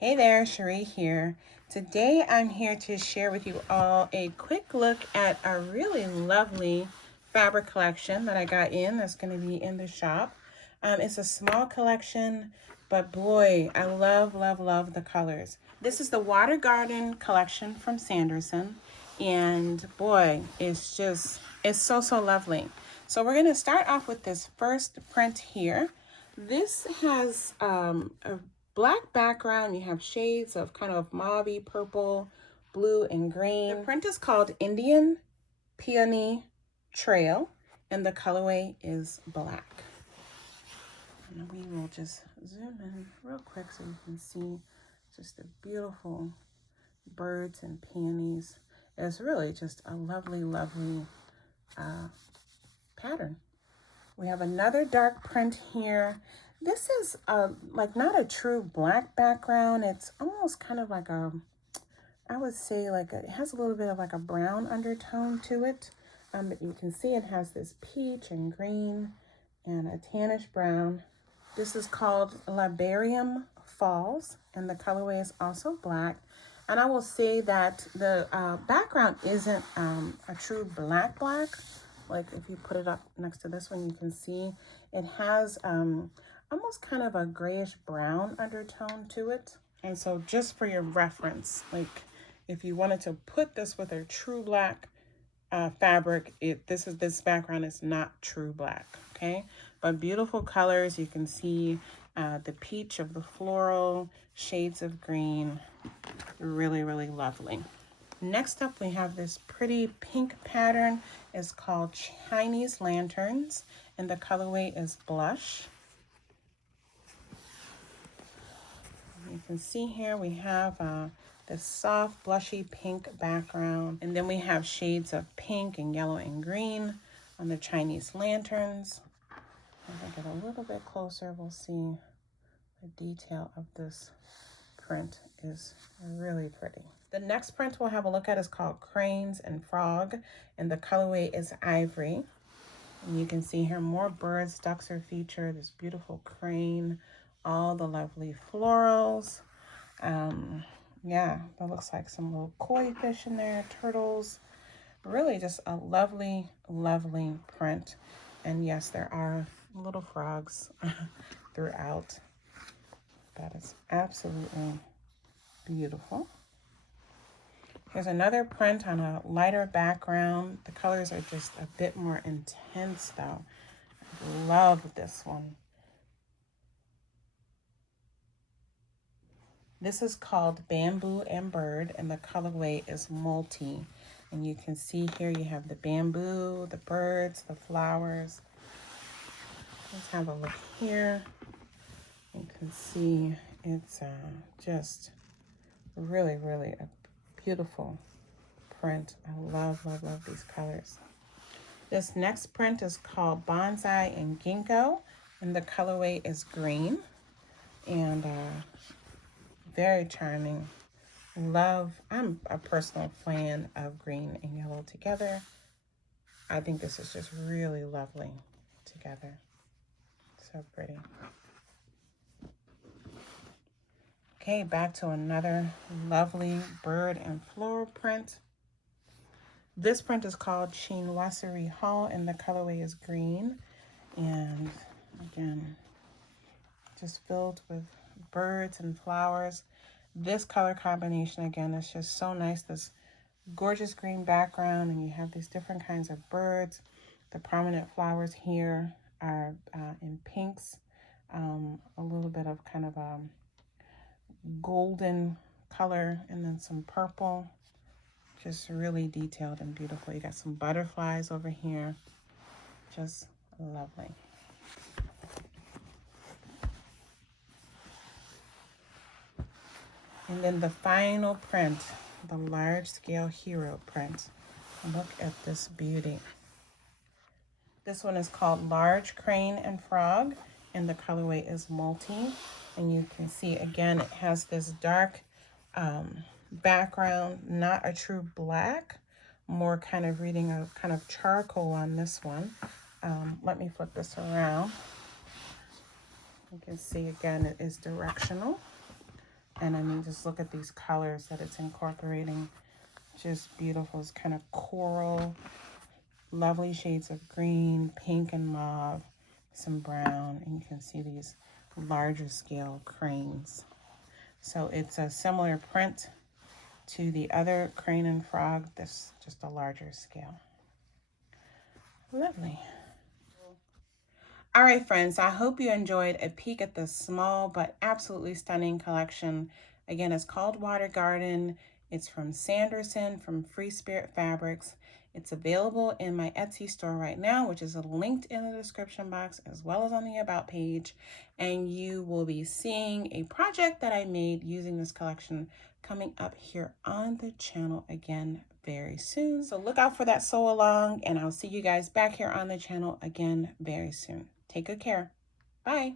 Hey there, Cherie here. Today I'm here to share with you all a quick look at a really lovely fabric collection that I got in that's going to be in the shop. It's a small collection, but boy, I love the colors. This is the Water Garden collection from Sanderson, and boy, it's so lovely. So we're going to start off with this first print here. This has a black background. You have shades of kind of mauve, purple, blue, and green. The print is called Indian Peony Trail, and the colorway is black. And we will just zoom in real quick so you can see just the beautiful birds and peonies. It's really just a lovely pattern. We have another dark print here. This is like not a true black background. It's almost kind of like I would say like it has a little bit of like a brown undertone to it. But you can see it has this peach and green and a tannish brown. This is called Liberium Falls, and the colorway is also black. And I will say that the background isn't a true black. Like if you put it up next to this one, you can see it has almost kind of a grayish brown undertone to it. And so just for your reference, like if you wanted to put this with a true black fabric, this background is not true black, okay? But beautiful colors. You can see the peach of the floral, shades of green, really lovely. Next up, we have this pretty pink pattern. It's called Chinese Lanterns, and the colorway is blush. You can see here we have this soft blushy pink background, and then we have shades of pink and yellow and green on the Chinese lanterns. If I get a little bit closer, we'll see the detail of this print is really pretty. The next print we'll have a look at is called Cranes and Frog, and the colorway is ivory. And you can see here more birds, ducks are featured, this beautiful crane, all the lovely florals. Yeah, that looks like some little koi fish in there, turtles. Really just a lovely print. And yes, there are little frogs throughout. That is absolutely beautiful. Here's another print on a lighter background. The colors are just a bit more intense though. I love this one. This is called Bamboo and Bird, and the colorway is multi. And you can see here you have the bamboo, the birds, the flowers. Let's have a look here. You can see it's just really a beautiful print. I love these colors. This next print is called Bonsai and Gingo, and the colorway is green, and very charming. I'm a personal fan of green and yellow together. I think this is just really lovely together. So pretty. Okay, back to another lovely bird and floral print. This print is called Chinwaserhul, and the colorway is green. And again, just filled with birds and flowers. This color combination, again, is just so nice. This gorgeous green background, and you have these different kinds of birds. The prominent flowers here are in pinks, a little bit of kind of a golden color, and then some purple. Just really detailed and beautiful. You got some butterflies over here. Just lovely. And then the final print, the large scale hero print. Look at this beauty. This one is called Large Crane and Frog, and the colorway is multi. And you can see again, it has this dark background, not a true black, more kind of reading a kind of charcoal on this one. Let me flip this around. You can see again, it is directional. And I mean, just look at these colors that it's incorporating. Just beautiful. It's kind of coral, lovely shades of green, pink and mauve, some brown, and you can see these larger scale cranes. So it's a similar print to the other crane and frog, this just a larger scale. Lovely. All right, friends, I hope you enjoyed a peek at this small but absolutely stunning collection. Again, it's called Water Garden. It's from Sanderson, from Free Spirit Fabrics. It's available in my Etsy store right now, which is linked in the description box as well as on the About page. And you will be seeing a project that I made using this collection coming up here on the channel again very soon. So look out for that sew along, and I'll see you guys back here on the channel again very soon. Take good care. Bye.